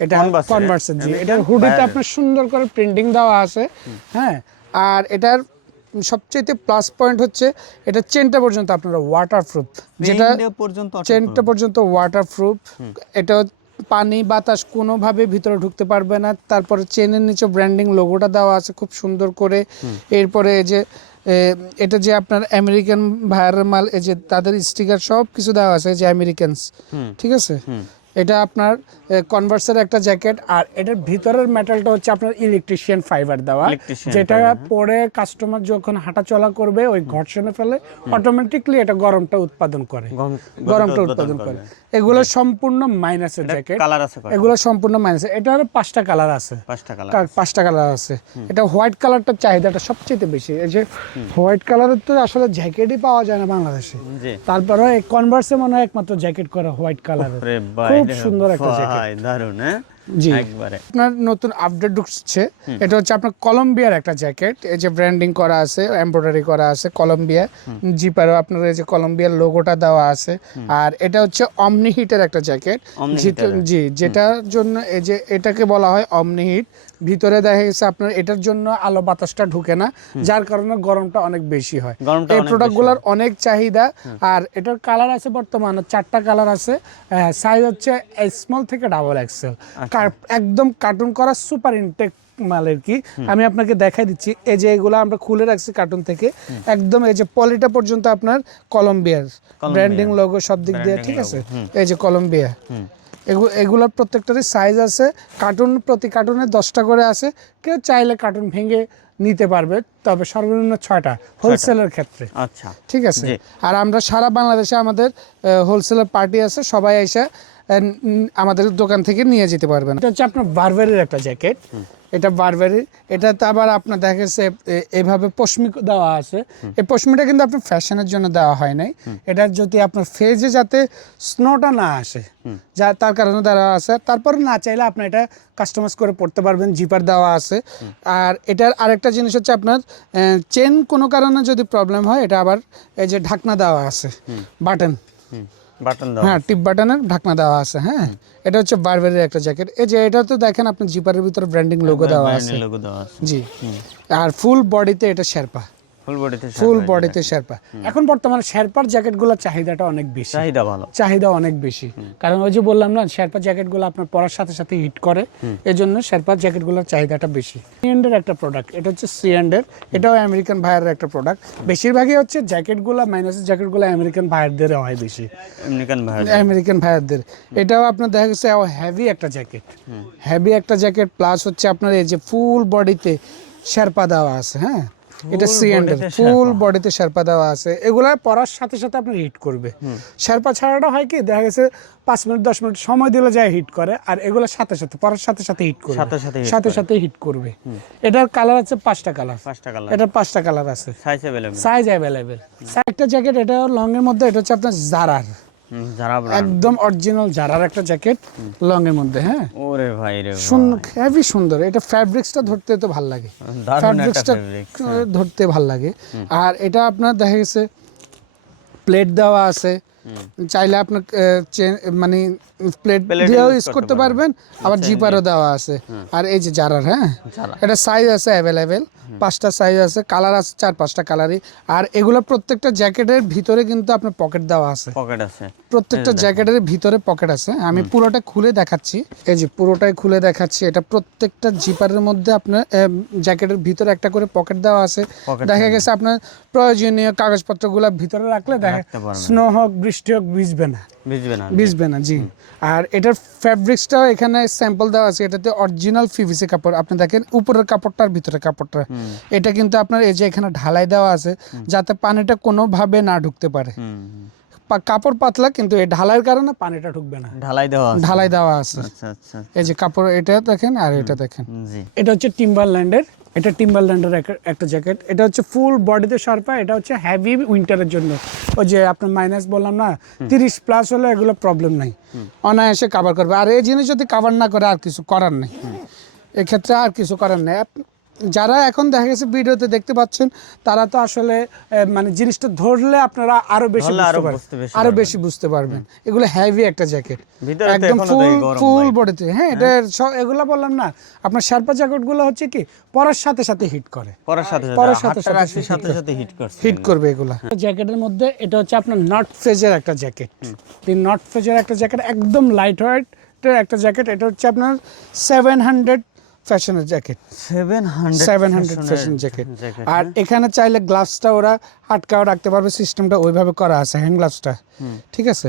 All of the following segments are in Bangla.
এটা কনভার্সের জি। এটার হুডিতে আপনার সুন্দর করে প্রিন্টিং দেওয়া আছে হ্যাঁ? আর এটার সবচেয়ে প্লাস পয়েন্ট হচ্ছে এটা চেনটা পর্যন্ত আপনারা ওয়াটারপ্রুফ যেটা পর্যন্ত চেনটা পর্যন্ত ওয়াটারপ্রুফ এটা পানি বাতাস কোনোভাবে ভিতরে ঢুকতে পারবে না। তারপরে চেনের নিচে ব্র্যান্ডিং লোগোটা দেওয়া আছে খুব সুন্দর করে। এরপরে এই যে এটা যে আপনার আমেরিকান ভাইয়ারের মাল এই যে তাদের স্টিকার সব কিছু দেওয়া আছে যে আমেরিকানস ঠিক আছে? এটা আপনার কনভার্সের একটা জ্যাকেট আর এটার ভিতরের মেটালটা হচ্ছে আপনার ইলেকট্রিশিয়ান ফাইবার দেওয়া যেটা পরে কাস্টমার যখন হাঁটা চলা করবে ওই ঘর্ষণে ফেলে অটোমেটিকলি এটা গরমটা উৎপাদন করে। গরমটা উৎপাদন করে। এগুলো সম্পূর্ণ মাইনাসের জ্যাকেট কালার আছে এগুলো সম্পূর্ণ মাইনাস এটার পাঁচটা কালার আছে। পাঁচটা কালার পাঁচটা কালার আছে। এটা হোয়াইট কালারটার চাহিদাটা সবচেয়ে বেশি। এই যে হোয়াইট কালারের তো আসলে জ্যাকেটই পাওয়া যায় না বাংলাদেশে। জি। তারপরে কনভার্সে মনে হয় একমাত্র জ্যাকেট করা হোয়াইট কালারের ভাই। খুব সুন্দর একটা জ্যাকেট। দারুণ হ্যাঁ? জি। একবারে। আপনার নতুন আপডেট ঢুকছে এটা হচ্ছে আপনার কলম্বিয়ার একটা জ্যাকেট। এই যে ব্র্যান্ডিং করা আছে এমব্রয়ডারি করা আছে কলম্বিয়া জিপারও আপনার এই যে কলম্বিয়ার লোগোটা দেওয়া আছে। আর এটা হচ্ছে অমনি হিটের একটা জ্যাকেট। জি যেটার জন্য এই যে এটাকে বলা হয় অমনি হিট ভিতরে দেখা গেছে আপনার এটার জন্য আলো বাতাসটা ঢুকে না যার কারণে গরমটা অনেক বেশি হয়। এই প্রোডাক্টগুলোর অনেক চাহিদা। আর এটার কালার আছে বর্তমানে চারটা কালার আছে সাইজ হচ্ছে স্মল থেকে ডাবল এক্সেল একদম কার্টুন করা সুপার ইনটেক মালের কি। আমি আপনাকে দেখাই দিচ্ছি এই যে এগুলো আমরা খুলে রাখছি কার্টুন থেকে। একদম এই যে পলিটা পর্যন্ত আপনার কলম্বিয়ার ব্র্যান্ডিং লোগো সব দিক দিয়ে ঠিক আছে? এই যে কলম্বিয়া এগুলোর প্রত্যেকটারই সাইজ আছে। কার্টুন প্রতি কার্টুনে দশটা করে আছে। কেউ চাইলে কার্টুন ভেঙে নিতে পারবে তবে সর্বনিম্ন ছয়টা হোলসেলের ক্ষেত্রে। আচ্ছা। ঠিক আছে? আর আমরা সারা বাংলাদেশে আমাদের হোলসেলার পার্টি আছে সবাই এসে আমাদের দোকান থেকে নিয়ে যেতে পারবেন। এটা হচ্ছে আপনার বারবারের একটা জ্যাকেট এটা বারবারি এটা তো আবার আপনার দেখা গেছে এ- এভাবে পশমি দেওয়া আছে। এই পশমিটা কিন্তু আপনার ফ্যাশনের জন্য দেওয়া হয় নাই। এটা যদি আপনার ফেজে যাতে স্নোটা না আসে যা তার কারণে দেওয়া আছে। তারপরে না চাইলে আপনি এটা কাস্টমাইজ করে পড়তে পারবেন জিপার দেওয়া আছে। আর এটার আরেকটা জিনিস হচ্ছে আপনার চেন কোনো কারণে যদি প্রবলেম হয় এটা আবার এই যে ঢাকনা দেওয়া আছে বাটন বাটন হ্যাঁ টিপ বাটনের ঢাকনা দেওয়া আছে হ্যাঁ। এটা হচ্ছে বারবারের একটা জ্যাকেট এই যে এটা তো দেখেন আপনি জিপারের ভিতরে ব্র্যান্ডিং লোগো দেওয়া আছে। লোগো দেওয়া আছে। জি। আর ফুল বডিতে এটা শেরপা ফুল বডিতে শেরপা এখন বর্তমানে শেরপার জ্যাকেটগুলোর চাহিদাটা অনেক বেশি। চাহিদা ভালো। চাহিদা অনেক বেশি। কারণ ওই যে বললাম না শেরপা জ্যাকেটগুলো আপনার পরার সাথে সাথে হিট করে। এই জন্য শেরপার জ্যাকেটগুলোর চাহিদাটা বেশি। সিএন্ডের একটা প্রোডাক্ট এটা হচ্ছে সিএন্ডের এটাও আমেরিকান ভাইয়ের একটা প্রোডাক্ট বেশিরভাগই হচ্ছে জ্যাকেটগুলো মাইনাসের জ্যাকেটগুলো আমেরিকান ভাইয়ারদের হয় বেশি। আমেরিকান ভাই আমেরিকান ভাইয়ারদের। এটাও আপনার দেখা গেছে হেভি একটা জ্যাকেট হেভি একটা জ্যাকেট প্লাস হচ্ছে আপনার এই যে ফুল বডিতে শেরপা দেওয়া আছে হ্যাঁ? এটা সিএন্ডের bodyতে ফুল বডিতে শেরপা দেওয়া আছে। এগুলা পরার সাথে সাথে আপনার হিট করবে। শেরপা ছাড়াটা হয় কি দেখা গেছে পাঁচ মিনিট দশ মিনিট সময় দিলে যায় হিট করে আর এগুলোর সাথে সাথে পরার সাথে সাথে হিট করবে। সাথে সাথে হিট করবে। এটার কালার আছে পাঁচটা কালার পাঁচটা কালার এটার পাঁচটা কালার আছে। সাইজ অ্যাভেলেবল সাইজ অ্যাভেলেবেল একটা জ্যাকেট এটা লং এর মধ্যে এটা হচ্ছে আপনার জারার একদম অরিজিনাল জারার একটা জ্যাকেট লং এর মধ্যে হ্যাঁ? ওরে ভাই রে হেভি সুন্দর। এটা ফ্যাব্রিক্সটা ধরতে তো ভালো লাগে। ফ্যাব্রিক্সটা ধরতে ভালো লাগে। আর এটা আপনার দেখা গেছে প্লেট দেওয়া আছে। চাইলে আপনার মানে প্লেট দিয়েও ইউজ করতে পারবেন। আবার জিপারও দেওয়া আছে। আর এই যে জারার হ্যাঁ? এটা সাইজ আছে অ্যাভেলেবেল পাঁচটা সাইজ আছে কালার আছে চার পাঁচটা কালারই আর এগুলো প্রত্যেকটা জ্যাকেটের ভিতরে কিন্তু আপনার পকেট দেওয়া আছে। পকেট আছে। প্রত্যেকটা জ্যাকেটের ভিতরে পকেট আছে। আমি পুরোটা খুলে দেখাচ্ছি। এই যে পুরোটাই খুলে দেখাচ্ছি। এটা প্রত্যেকটা জিপারের মধ্যে আপনার জ্যাকেটের ভিতরে একটা করে পকেট দেওয়া আছে। দেখা গেছে আপনার প্রয়োজনীয় কাগজপত্রগুলো ভিতরে রাখলে দেখা স্নো হোক হোক ভিজবে না। ভিজবে না ভিজবে না জি। আর এটার ফ্যাব্রিক্সটাও এখানে স্যাম্পল দেওয়া আছে এটাতে অরিজিনাল পিভিসি কাপড়। আপনি দেখেন উপরের কাপড়টা আর ভিতরের কাপড়টা। এটা কিন্তু আপনার এই যে এখানে ঢালাই দেওয়া আছে যাতে পানিটা কোনোভাবে না ঢুকতে পারে। কাপড় পাতলা কিন্তু এই ঢালাইয়ের কারণে পানিটা ঢুকবে না। ঢালাই দেওয়া আছে। ঢালাই দেওয়া আছে। আচ্ছা আচ্ছা এই যে কাপড় এটা দেখেন আর এটা দেখেন। জি। এটা হচ্ছে টিম্বারল্যান্ডের এটা টিম্বারল্যান্ডের এক- একটা জ্যাকেট এটা হচ্ছে ফুল বডিতে শার্পা এটা হচ্ছে হেভি উইন্টারের জন্য। ওই যে আপনার মাইনাস বললাম না তিরিশ প্লাস হলে এগুলো প্রবলেম নাই। অনায়াসে কাভার করবে। আর এই জিনিস যদি কাভার না করে আর কিছু করার নেই। এক্ষেত্রে আর কিছু করার নেই। যারা এখন দেখা গেছে ভিডিওতে দেখতে পাচ্ছেন তারা তো আসলে মানে জিনিসটা ধরলে আপনারা আরও বেশি আরও বুঝতে পারবেন। বেশি আরও বেশি বুঝতে পারবেন। এগুলো হেভি একটা জ্যাকেট একদম ফুল ফুল বডিতে হ্যাঁ এটা সব- এগুলো বললাম না। আপনার শার্পা জ্যাকেটগুলো হচ্ছে কি পরার সাথে সাথে হিট করে। পরার সাথে পরার সাথে সাথে সাথে হিট করছে। হিট করবে এগুলা। জ্যাকেটের মধ্যে এটা হচ্ছে আপনার নট ফেজের একটা জ্যাকেট এই নট ফেজের একটা জ্যাকেট একদম লাইট ওয়েট একটা জ্যাকেট এটা হচ্ছে আপনার সেভেন হান্ড্রেড ফ্যাশনের jacket seven hundred fashion jacket আর এখানে চাইলে গ্লাভসটা ওরা আটকাও রাখতে পারবে সিস্টেমটা ওইভাবে করা আছে হ্যান্ড গ্লাভসটা ঠিক আছে?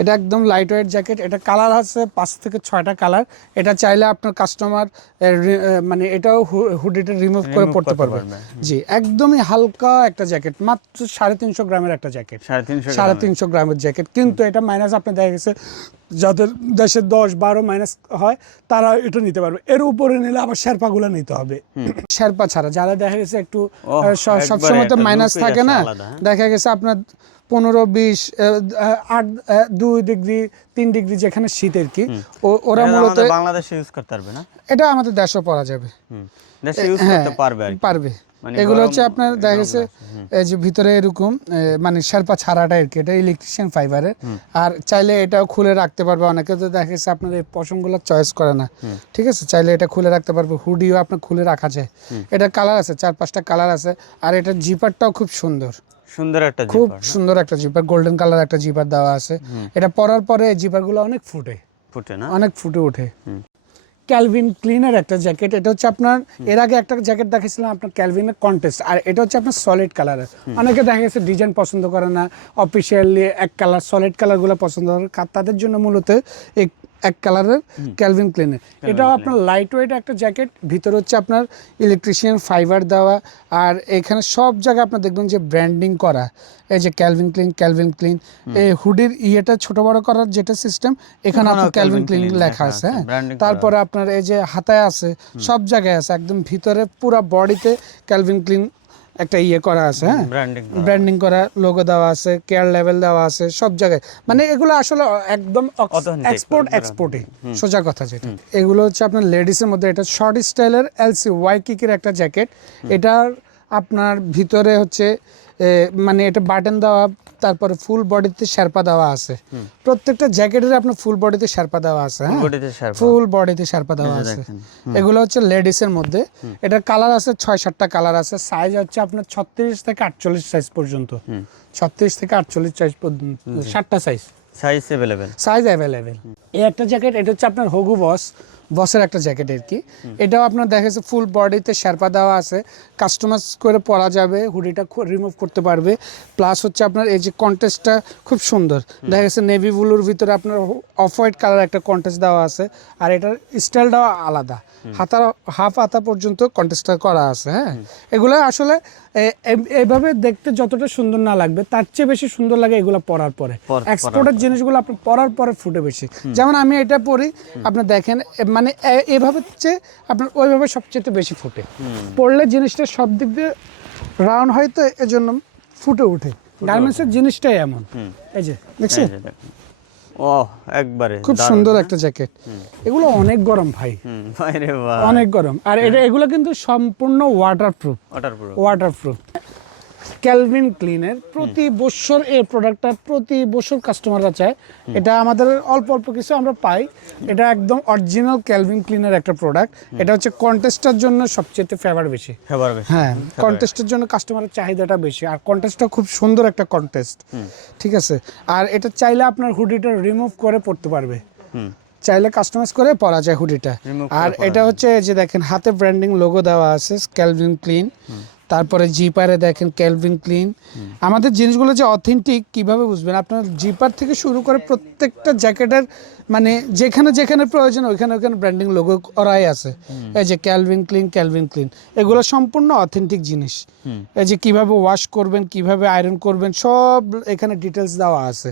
এটা একদম লাইট ওয়েট জ্যাকেট এটা কালার আছে পাঁচ থেকে ছয়টা কালার এটা চাইলে আপনার কাস্টমার মানে এটাও হুডিটা রিমুভ করে পড়তে পারবে। জি একদমই হালকা একটা জ্যাকেট মাত্র সাড়ে তিনশো গ্রামের একটা জ্যাকেট সাড়ে তিনশো সাড়ে তিনশো গ্রামের জ্যাকেট কিন্তু এটা মাইনাস আপনি দেখা গেছে যাদের দেশে দশ বারো মাইনাস হয় তারা এটা নিতে পারবে। এর উপরে নিলে আবার শেরপাগুলো নিতে হবে। শেরপা ছাড়া যারা দেখা গেছে একটু সবসময় তো মাইনাস থাকে না। হ্যাঁ? দেখা গেছে আপনার পনেরো বিশ আট দুই ডিগ্রি তিন ডিগ্রি যেখানে শীতের কি ও- ওরা মূলত বাংলাদেশে ইউজ করতে পারবে না? এটা আমাদের দেশও পরা যাবে। দেশে ইউজ হ্যাঁ, করতে পারবে পারবে। এগুলো হচ্ছে আপনার দেখা গেছে এই যে ভিতরে এরকম মানে শেরপা ছাড়াটা আর কি এটা ইলেকট্রিশিয়ান ফাইবারের আর চাইলে এটাও খুলে রাখতে পারবে অনেকে তো দেখা গেছে আপনার এই পশমগুলো চয়েস করে না। ঠিক আছে? চাইলে এটা খুলে রাখতে পারবে হুডিও আপনার খুলে রাখা যায়। এটা কালার আছে চার পাঁচটা কালার আছে আর এটা জিপারটাও খুব সুন্দর। সুন্দর একটা খুব সুন্দর একটা জিপার গোল্ডেন কালার একটা জিপার দেওয়া আছে। এটা পরার পরে জিপারগুলো অনেক ফুটে। ফুটে না? অনেক ফুটে ওঠে। ক্যালভিন ক্লিনের একটা জ্যাকেট এটা হচ্ছে আপনার এর আগে একটা জ্যাকেট দেখেছিলাম আপনার ক্যালভিনের কন্টেস্ট আর এটা হচ্ছে আপনার সলিড কালারের অনেকে দেখা গেছে ডিজাইন পছন্দ করে না অফিসিয়ালি এক কালার সলিড কালারগুলো পছন্দ করে তাদের জন্য মূলত এই এক কালারের ক্যালভিন ক্লিনের এটাও আপনার লাইট ওয়েট একটা জ্যাকেট ভিতরে হচ্ছে আপনার ইলেকট্রিশিয়ান ফাইবার দেওয়া আর এখানে সব জায়গায় আপনার দেখবেন যে ব্র্যান্ডিং করা। এই যে ক্যালভিন ক্লিন ক্যালভিন ক্লিন এই হুডির ইয়েটা ছোট বড় করার যেটা সিস্টেম এখানে আপনার ক্যালভিন ক্লিন লেখা আছে, হ্যাঁ? তারপরে আপনার এই যে হাতায় আছে সব জায়গায় আছে একদম ভিতরে পুরো বডিতে ক্যালভিন ক্লিন একটা ইয়ে করা আছে হ্যাঁ? ব্র্যান্ডিং করা লোগো দেওয়া আছে কেয়ার লেভেল দেওয়া আছে সব জায়গায়। মানে এগুলো আসলে একদম এক্সপোর্ট এক্সপোর্টে এক্সপোর্টই সোজা কথা যেটা। এগুলো হচ্ছে আপনার লেডিসের মধ্যে এটা শর্ট স্টাইলের এলসি ওয়াই কিকের একটা জ্যাকেট এটার আপনার ভিতরে হচ্ছে মানে এটা বাটন দেওয়া তারপরে ফুল বডিতে শেরপা দেওয়া আছে। প্রত্যেকটা জ্যাকেটের আপনার ফুল বডিতে শেরপা দেওয়া আছে হ্যাঁ? ফুল বডিতে শেরপা। দেওয়া আছে। এগুলো হচ্ছে লেডিস এর মধ্যে এটার কালার আছে ছয় সাতটা কালার আছে। সাইজ হচ্ছে আপনার ছত্রিশ থেকে আটচল্লিশ সাইজ পর্যন্ত। ছত্রিশ থেকে আটচল্লিশ সাইজ পর্যন্ত সাতটা size size available size available এই একটা জ্যাকেট এটা হচ্ছে আপনার হগু বস বসের একটা জ্যাকেট আর কি। এটাও আপনার দেখা যাচ্ছে ফুল বডিতে শেরপা দেওয়া আছে। কাস্টমাইজ করে পরা যাবে হুডিটা রিমুভ করতে পারবে। প্লাস হচ্ছে আপনার এই যে কন্টেস্টটা খুব সুন্দর। দেখা গেছে নেভি ব্লুর ভিতরে আপনার অফ হোয়াইট কালার একটা কন্টেস্ট দেওয়া আছে। আর এটার স্টাইলটাও আলাদা। হাতার হাফ হাতা পর্যন্ত কন্টেস্টটা করা আছে হ্যাঁ? এগুলো আসলে এইভাবে দেখতে যতটা সুন্দর না লাগবে তার চেয়ে বেশি সুন্দর লাগে এগুলো পরার পরে। পর- এক্সপোর্টের জিনিসগুলো আপনার পরার পরে ফুটে বেশি। যেমন আমি এটা পরি আপনি দেখেন মানে এভাবে হচ্ছে আপনার ওইভাবে সবচেয়ে বেশি ফুটে। পড়লে জিনিসটা সব দিক দিয়ে রাউন্ড হয় তো এজন্য ফুটে উঠে গার্মেন্টসের জিনিসটাই এমন। এই যে দেখছেন? ও একবারে খুব সুন্দর হ্যাঁ? একটা জ্যাকেট। এগুলো অনেক গরম ভাই। অনেক গরম। আর এটা এগুলো কিন্তু সম্পূর্ণ ওয়াটারপ্রুফ ওটার পুরো ওয়াটারপ্রুফ ক্যালভিন ক্লিনের প্রতি বছর এই প্রোডাক্টটা প্রতি বছর কাস্টমাররা চায়। এটা আমাদের অল্প অল্প কিছু আমরা পাই। এটা একদম অরিজিনাল ক্যালভিন ক্লিনের একটা প্রোডাক্ট এটা হচ্ছে কন্টেস্টের জন্য সবচেয়ে ফেভার বেশি। ফেভার বেশি। হ্যাঁ কন্টেস্টের জন্য কাস্টমারের চাহিদাটা বেশি। আর কন্টেস্টটা খুব সুন্দর একটা কন্টেস্ট ঠিক আছে? আর এটা চাইলে আপনার হুডিটা রিমুভ করে পড়তে পারবে। চাইলে কাস্টমাইজ করে পরা যায় হুডিটা আর এটা হচ্ছে যে দেখেন হাতে ব্র্যান্ডিং লোগো দেওয়া আছে ক্যালভিন ক্লিন তারপরে জিপারে দেখেন ক্যালভিন ক্লিন আমাদের জিনিসগুলো যে অথেন্টিক কীভাবে বুঝবেন? আপনার জিপার থেকে শুরু করে প্রত্যেকটা জ্যাকেটের মানে যেখানে যেখানে প্রয়োজন ওইখানে ওইখানে ব্র্যান্ডিং লোগো করাই আছে। এই যে ক্যালভিন ক্লিন ক্যালভিন ক্লিন এগুলো সম্পূর্ণ অথেন্টিক জিনিস। এই যে কীভাবে ওয়াশ করবেন কীভাবে আয়রন করবেন সব এখানে ডিটেলস দেওয়া আছে।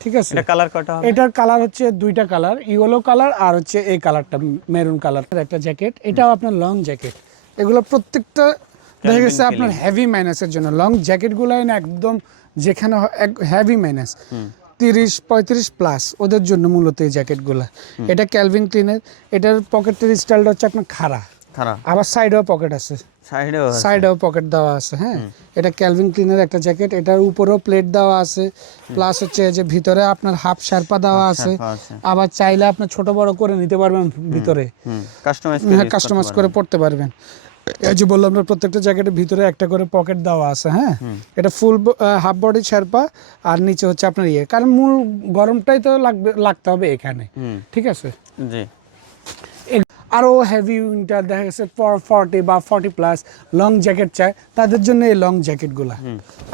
ঠিক আছে? এটা কালার কটা হবে? এটার কালার হচ্ছে দুইটা কালার ইয়েলো কালার আর হচ্ছে এই কালারটা মেরুন কালার একটা জ্যাকেট এটাও আপনার লং জ্যাকেট এগুলো প্রত্যেকটা দেখা গেছে আপনার হেভি মাইনাসের জন্য। লং জ্যাকেটগুলো না একদম যেখানে হেভি মাইনাস তিরিশ পঁয়ত্রিশ প্লাস ওদের জন্য মূলত এই জ্যাকেটগুলো এটা ক্যালভিন ক্লিনের এটার পকেটের স্টাইলটা হচ্ছে আপনার খাড়া। আবার সাইডেও পকেট আছে। সাইডেও পকেট দেওয়া আছে হ্যাঁ। এটা ক্যালভিন ক্লিনের একটা জ্যাকেট এটার উপরেও প্লেট দেওয়া আছে। প্লাস হচ্ছে যে ভিতরে আপনার হাফ শার্পা দেওয়া আছে। আবার চাইলে আপনি ছোট বড় করে নিতে পারবেন ভিতরে। হ্যাঁ কাস্টমাইজ করে পড়তে পারবেন। এই যে বললাম না প্রত্যেকটা জ্যাকেটের ভিতরে একটা করে পকেট দেওয়া আছে হ্যাঁ? এটা ফুল হাফ বডি শার্পা আর নিচে হচ্ছে আপনার ইয়ে। কারণ মূল গরমটাই তো লাগবে লাগতে হবে এখানে ঠিক আছে? জি। এ- আরও হেভি উইন্টার দেখা গেছে ফর্টি বা ফর্টি প্লাস লং জ্যাকেট চায় তাদের জন্য এই লং জ্যাকেটগুলা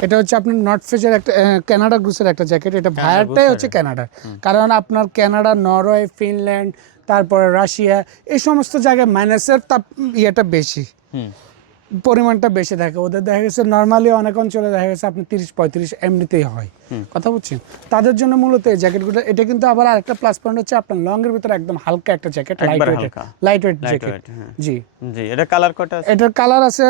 এটা হচ্ছে আপনার নর্থ ফেজের একটা কানাডা গ্রুসের একটা জ্যাকেট এটা ভায়ারটাই হচ্ছে কানাডার কারণ আপনার কানাডা নরওয়ে ফিনল্যান্ড তারপরে রাশিয়া এই সমস্ত জায়গায় মাইনাসের তাপ ইয়েটা বেশি। পরিমাণটা বেশি থাকে। ওদের দেখা গেছে নর্মালি অনেক অঞ্চলে দেখা গেছে আপনি তিরিশ পঁয়ত্রিশ এমনিতেই হয়। কথা বুঝছেন তাদের জন্য মূলত এই জ্যাকেটগুলো এটা কিন্তু আবার আরেকটা প্লাস পয়েন্ট হচ্ছে আপনার লং এর ভিতরে একদম হালকা একটা জ্যাকেট লাইট ওয়েট জ্যাকেট হ্যাঁ। জি। জি এটা কালার কটা আছে? এটার কালার আছে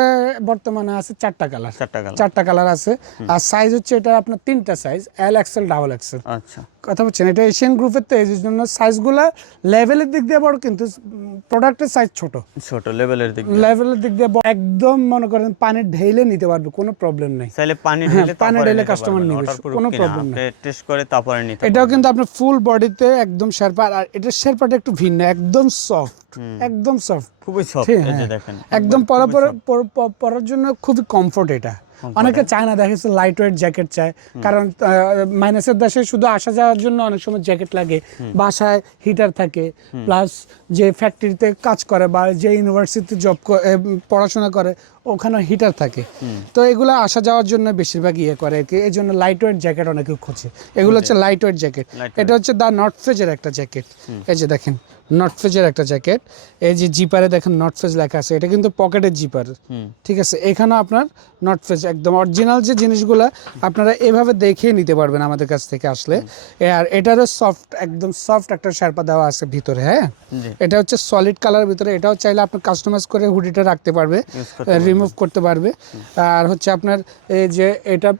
বর্তমানে আছে চারটা কালার চারটা কালার চারটা কালার আছে। আর সাইজ হচ্ছে এটা আপনার তিনটা size L XL double XL আচ্ছা। কথা বলছেন? এটা এশিয়ান গ্রুপের তো এই জন্য সাইজগুলো লেভেলের দিক দিয়ে বড় কিন্তু প্রোডাক্টের সাইজ ছোট। ছোট লেভেলের দিক লেভেলের দিক দিয়ে। একদম মনে করেন পানি ঢেলে নিতে পারবে কোনো প্রবলেম নেই। চাইলে পানি হ্যাঁ, ঢেলে পানি তারপরে ঢেলে customer নিবে, কোনো কিনা, problem আপনি টেস্ট করে তারপরে নিতে এটাও কিন্তু আপনার ফুল বডিতে একদম শেরপা আর এটার শেরপাটা একটু ভিন্ন একদম সফট একদম সফট খুবই সফট এই যে হ্যাঁ। দেখেন একদম পরা পরা- পর- পর- পরার জন্য খুবই কমফোর্ট এটা। অনেকে চায় না দেখেছে লাইট ওয়েট জ্যাকেট চায়। কারণ মাইনাসের দেশে শুধু আসা যাওয়ার জন্য অনেক সময় জ্যাকেট লাগে। বাসায় হিটার থাকে প্লাস যে ফ্যাক্টরিতে কাজ করে বা যে ইউনিভার্সিটিতে জব পড়াশোনা করে ওখানে হিটার থাকে। তো এগুলো আসা যাওয়ার জন্য বেশিরভাগ ইয়ে করে আর কি। এই জন্য লাইট ওয়েট জ্যাকেট অনেকে খোঁজে। এগুলো হচ্ছে লাইট ওয়েট জ্যাকেট এটা হচ্ছে দ্য নর্থ ফেজের একটা জ্যাকেট এই যে দেখেন নর্থ ফেজের একটা জ্যাকেট এই যে জিপারে দেখেন নর্থ ফেজ লেখা আছে। এটা কিন্তু পকেটের জিপার ঠিক আছে এখানে আপনার নট ফেজ একদম অরিজিনাল যে জিনিসগুলো আপনারা এভাবে দেখে নিতে পারবেন আমাদের কাছ থেকে আসলে। আর এটারও সফট একদম সফট একটা শার্পা দেওয়া আছে ভিতরে হ্যাঁ? এটা হচ্ছে সলিড কালার ভিতরে। এটাও চাইলে আপনি কাস্টমাইজ করে হুডিটা রাখতে পারবে। রিমুভ করতে পারবে। আর হচ্ছে আপনার এই যে এটা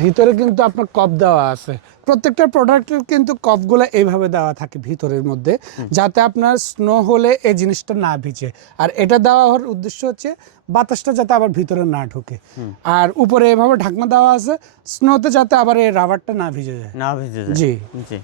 ভিতরে কিন্তু আপনার কপ দেওয়া আছে। প্রত্যেকটা প্রোডাক্টের কিন্তু কপগুলো এইভাবে দেওয়া থাকে ভিতরের মধ্যে যাতে আপনার স্নো হলে এই জিনিসটা না ভিজে। আর এটা দেওয়া হওয়ার উদ্দেশ্য হচ্ছে বাতাসটা যাতে আবার ভিতরে না ঢুকে। আর উপরে এভাবে ঢাকনা দেওয়া আছে স্নোতে যাতে আবার এই রাবারটা না ভিজে যায়। না ভিজে যায়। জি। জি।